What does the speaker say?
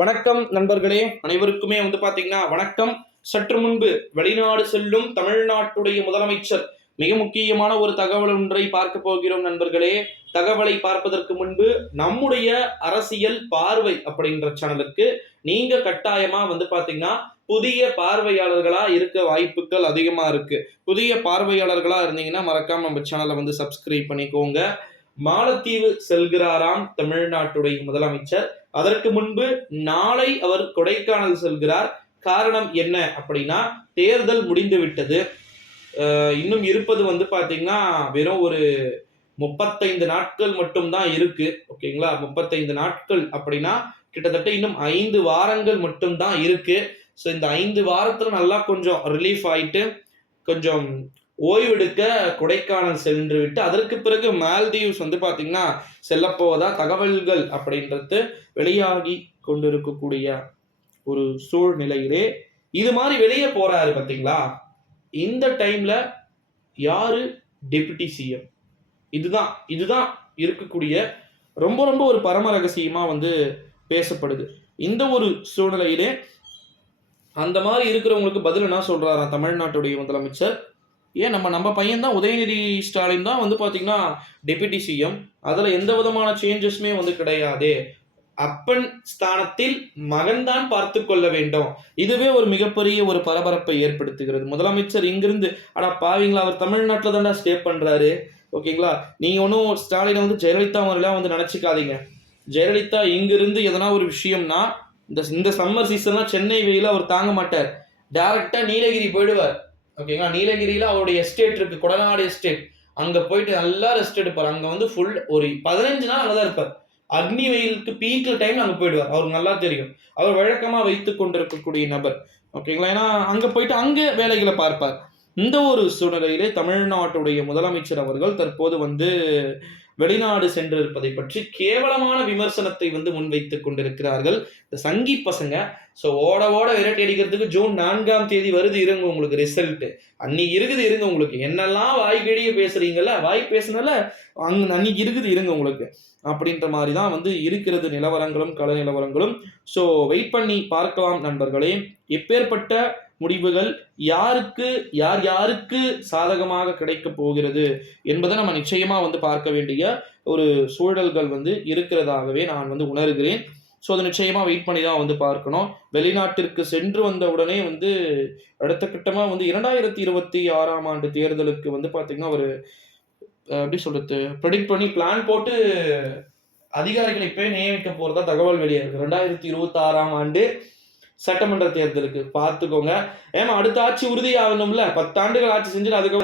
வணக்கம் நண்பர்களே, அனைவருக்குமே பாத்தீங்கன்னா வணக்கம். சற்று முன்பு வெளிநாடு செல்லும் தமிழ்நாட்டுடைய முதலமைச்சர் மிக முக்கியமான ஒரு தகவல் ஒன்றை பார்க்க போகிறோம் நண்பர்களே. தகவலை பார்ப்பதற்கு முன்பு நம்முடைய அரசியல் பார்வை அப்படின்ற சேனலுக்கு நீங்க கட்டாயமா பாத்தீங்கன்னா புதிய பார்வையாளர்களா இருக்க வாய்ப்புகள் அதிகமா இருக்கு. புதிய பார்வையாளர்களா இருந்தீங்கன்னா மறக்காம நம்ம சேனலை சப்ஸ்கிரைப் பண்ணிக்கோங்க. மாலத்தீவு செல்கிறாராம் தமிழ்நாட்டுடைய முதலமைச்சர். அதற்கு முன்பு நாளை அவர் கொடைக்கானல் செல்கிறார். காரணம் என்ன அப்படின்னா, தேர்தல் முடிந்து விட்டது. இன்னும் இருப்பது பாத்தீங்கன்னா வெறும் ஒரு 35 நாட்கள் மட்டும்தான் இருக்கு. ஓகேங்களா, 35 நாட்கள் அப்படின்னா கிட்டத்தட்ட இன்னும் 5 வாரங்கள் மட்டும்தான் இருக்கு. ஸோ இந்த 5 வாரத்துல நல்லா கொஞ்சம் ரிலீஃப் ஆயிட்டு கொஞ்சம் ஓய்வெடுக்க கொடைக்கானல் சென்று விட்டு அதற்கு பிறகு மால்தீவ்ஸ் பாத்தீங்கன்னா செல்லப்போவதா தகவல்கள் அப்படின்றது வெளியாகி கொண்டிருக்கக்கூடிய ஒரு சூழ்நிலையிலே இது மாதிரி வெளியே போறாரு பாத்தீங்களா. இந்த டைம்ல யாரு டெபுட்டி சிஎம்? இதுதான் இருக்கக்கூடிய ரொம்ப ரொம்ப ஒரு பரம ரகசியமா பேசப்படுது. இந்த ஒரு சூழ்நிலையிலே அந்த மாதிரி இருக்கிறவங்களுக்கு பதில் என்ன சொல்றாராம் தமிழ்நாட்டுடைய முதலமைச்சர்? ஏன் நம்ம பையன் தான் உதயநிதி ஸ்டாலின் தான் பாத்தீங்கன்னா டெபுட்டி சிஎம். அதுல எந்த விதமான சேஞ்சஸுமே கிடையாது. அப்பன் ஸ்தானத்தில் மகன் தான் பார்த்து கொள்ள வேண்டும். இதுவே ஒரு மிகப்பெரிய ஒரு பரபரப்பை ஏற்படுத்துகிறது. முதலமைச்சர் இங்கிருந்து பாவீங்களா, அவர் தமிழ்நாட்டில் தான்டா ஸ்டே பண்றாரு. ஓகேங்களா, நீங்க ஒன்றும் ஸ்டாலினை ஜெயலலிதா மாதிரிலாம் நினைச்சுக்காதீங்க. ஜெயலலிதா இங்கிருந்து எதனா ஒரு விஷயம்னா இந்த சம்மர் சீசன்லாம் சென்னை வெயில அவர் தாங்க மாட்டார். டைரக்டா நீலகிரி போயிடுவார். ஓகேங்களா, நீலகிரியில அவருடைய எஸ்டேட் இருக்கு, கொடநாடு எஸ்டேட். அங்க போயிட்டு நல்லா ரெஸ்ட் எடுப்பார். அங்க ஃபுல் ஒரு 15 நாள் அங்கதான் இருப்பார். அக்னி வெயிலுக்கு பீக்ல டைம்ல அங்க போயிடுவார். அவருக்கு நல்லா தெரியும். அவர் வழக்கமா வைத்துக் கொண்டிருக்கக்கூடிய நபர். ஓகேங்களா, ஏன்னா அங்க போயிட்டு அங்க வேலைகளை பார்ப்பார். இந்த ஒரு சூழ்நிலையிலே தமிழ்நாட்டுடைய முதலமைச்சர் அவர்கள் தற்போது வெளிநாடு சென்றிருப்பதை பற்றி கேவலமான விமர்சனத்தை முன்வைத்துக் கொண்டிருக்கிறார்கள் இந்த சங்கி பசங்க. ஸோ ஓட விரட்டி அடிக்கிறதுக்கு ஜூன் 4ஆம் தேதி வருது, இருங்க உங்களுக்கு ரிசல்ட். அன்னைக்கு இருக்குது, இருங்க உங்களுக்கு. என்னெல்லாம் வாய்க்கிழிய பேசுறீங்கல்ல, வாய் பேசுனல அன்னைக்கு இருக்குது, இருங்க உங்களுக்கு அப்படின்ற மாதிரி தான் இருக்கிறது நிலவரங்களும் கள நிலவரங்களும். ஸோ வெயிட் பண்ணி பார்க்கலாம் நண்பர்களே. எப்பேற்பட்ட முடிவுகள் யாருக்கு சாதகமாக கிடைக்க போகிறது என்பதை நம்ம நிச்சயமா பார்க்க வேண்டிய ஒரு சூழல்கள் இருக்கிறதாகவே நான் உணர்கிறேன். ஸோ அதை நிச்சயமா வெயிட் பண்ணி தான் பார்க்கணும். வெளிநாட்டிற்கு சென்று வந்த உடனே அடுத்த கட்டமா 2026ஆம் ஆண்டு தேர்தலுக்கு பாத்தீங்கன்னா ஒரு எப்படி சொல்றது, ப்ரெடிக்ட் பண்ணி பிளான் போட்டு அதிகாரிகளை இப்ப நியமிக்க போறதா தகவல் வெளியாயிருக்கு. 2026ஆம் ஆண்டு சட்டமன்ற தேர்தலுக்கு பார்த்துக்கோங்க. ஏமா அடுத்த ஆட்சி உறுதியாகணும்ல, 10 ஆண்டுகள் ஆட்சி செஞ்சு அதுக்கு